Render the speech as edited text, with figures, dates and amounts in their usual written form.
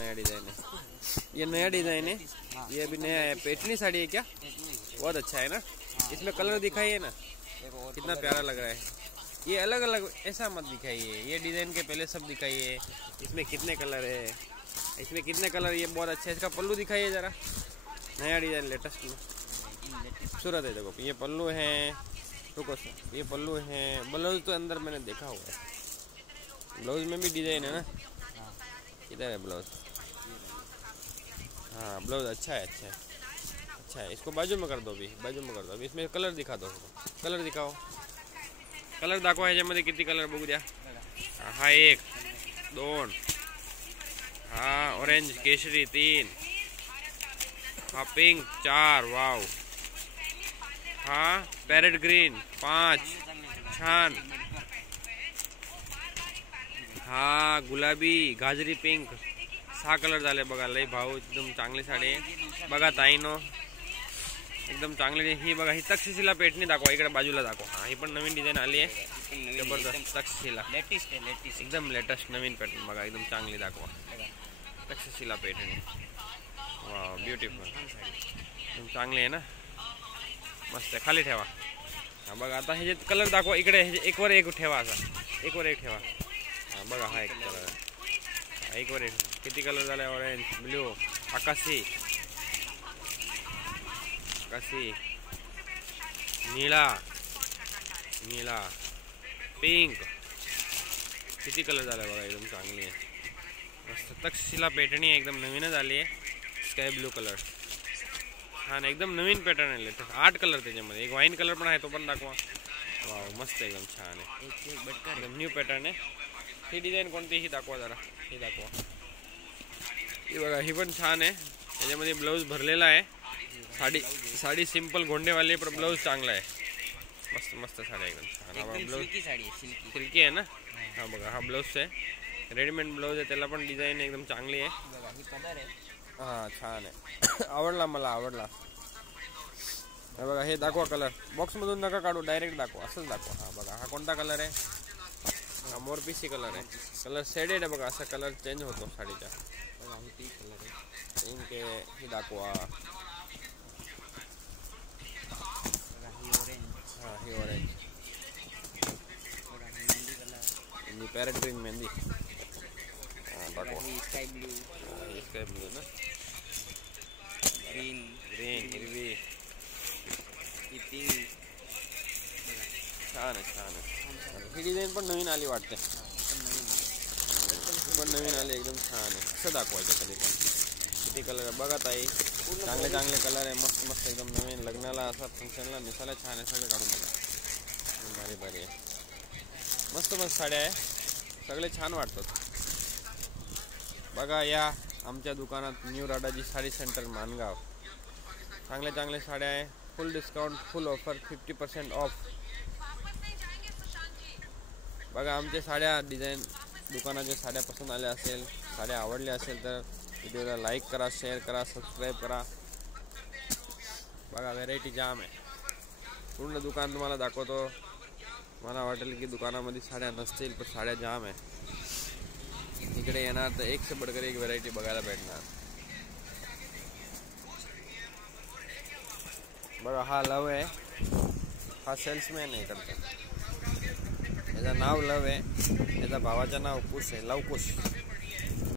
नया डिजाइन है, ये नया डिजाइन है, ये अभी नया है। पेटनी साड़ी है क्या? बहुत अच्छा है ना। इसमें कलर दिखाइए ना, कितना प्यारा लग रहा है। ये अलग अलग ऐसा मत दिखाइए, ये डिजाइन के पहले सब दिखाइए। इसमें कितने कलर है, इसमें कितने कलर, ये बहुत अच्छा है। इसका पल्लू दिखाइए जरा, नया डिजाइन लेटेस्ट में खूबसूरत है। देखो ये पल्लू है, रुको सर, ये पल्लू है। ब्लाउज तो अंदर मैंने देखा हुआ है, ब्लाउज में भी डिजाइन है ना। इधर है ब्लाउज, हाँ ब्लाउज अच्छा है, अच्छा है, अच्छा है। इसको बाजू में कर दो, भी बाजू में कर दो। अभी इसमें कलर दिखा दो, कलर दिखाओ, कलर दाखवा ह्याच्यामध्ये किती कलर बघू द्या। हा 1 2, हा ऑरेंज केशरी 3, हा पिंक 4, वाव, हा पॅरेट ग्रीन 5, छान, हा गुलाबी गाजरी पिंक 6 कलर झाले बघा। लई भाऊ एकदम चांगली साडी आहे बघा ताईनो, एकदम चांगली। ही बघा, ही तक्षशिला पेटणी दाखवा, इकडे बाजूला दाखवा। हा ही पण नवीन डिझाइन आली आहे, जबरदस्त तक्षशिला, लेटेस्ट आहे, लेटेस्ट एकदम लेटेस्ट नवीन पॅटर्न बघा, एकदम चांगली दाखवा। तक्षशिला पेटणी, वाव ब्युटिफुल, एकदम चांगली आहे ना, मस्त आहे। खाली ठेवा, हा बघा। आता हे जे कलर दाखवा, इकडे एक वर एक ठेवा, असा एक वर एक ठेवा। हा बघा, हा एक कलर आहे, एक वर एक। किती कलर झाले? ऑरेंज, ब्ल्यू, आकाशी, आकाशी, नीला, नीला, पिंक, किती कलर झाले बघा, एकदम चांगली आहे, मस्त। तक्षशिला पेटणी एकदम नवीनच आली आहे, स्काय ब्लू कलर, छान एकदम नवीन पॅटर्न आहे, लेटेस्ट 8 कलर त्याच्यामध्ये। एक वाईन कलर पण आहे, तो पण दाखवा। वाव मस्त, एकदम छान आहे, एकदम न्यू पॅटर्न आहे। ही डिझाइन कोणती, ही दाखवा जरा, ही दाखवा। ही बघा, ही पण छान आहे, त्याच्यामध्ये ब्लाऊज भरलेला आहे। साडी सिंपल गोंडेवाली, पण ब्लाऊज चांगला आहे, मस्त मस्त साडी एकदम छान। हा ब्लाऊज सिल्की आहे ना, हा बघा, हा ब्लाऊज आहे, रेडीमेड ब्लाऊज आहे, त्याला पण डिझाइन एकदम चांगली आहे। हा छान आहे, आवडला मला, आवडला। हे बघा, हे दाखवा कलर, बॉक्समधून नका काढू, डायरेक्ट दाखवा, असंच दाखवा। हा बघा, हा कोणता कलर आहे? हा मोरपीसी कलर आहे, कलर शेडेड आहे बघा, असा कलर चेंज होतो साडीचा। पिंक आहे, ही दाखवा। हा ही ऑरेंज, ही पॅरेट ग्रीन मेहंदी, हा दाखवा। स्काय ब्लू, स्काय ब्लू ना, ग्रीन, ग्रीन हिरवी, पिंक, छान आहे, छान आहे। ही डिझाइन पण नवीन आली वाटते, पण नवीन आली, एकदम छान आहे। असं दाखवायचं कधी पण, किती कलर आहे बघा ताई, चांगले चांगले कलर आहे, मस्त मस्त एकदम नवीन। लग्नाला असं फंक्शनला नेसायला छान आहे, सगळे काढून बघा, भारी भारी आहे, मस्त मस्त साड्या आहे, सगळे छान वाटतात बघा। या आमच्या दुकानात न्यू राडाजी साडी सेंटर मानगाव, चांगले चांगले साड्या आहे, फुल डिस्काउंट, फुल ऑफर, 50% ऑफ बघा। आमच्या साड्या डिझाइन, दुकानाच्या साड्या पसंत आल्या असेल, साड्या आवडल्या असेल तर व्हिडिओला लाईक करा, शेअर करा, सबस्क्राईब करा बघा। व्हेरायटी जाम आहे, पूर्ण दुकान तुम्हाला दाखवतो। मला वाटेल की दुकानामध्ये साड्या नसतील, पण साड्या जाम आहे। इकडे येणार तर एक से बढ़कर एक व्हेरायटी बघायला भेटणार बघा। हा लव आहे, हा सेल्समॅन आहे इकडचा, याचं नाव लव आहे, याच्या भावाचं नाव कुश आहे, लवकुश।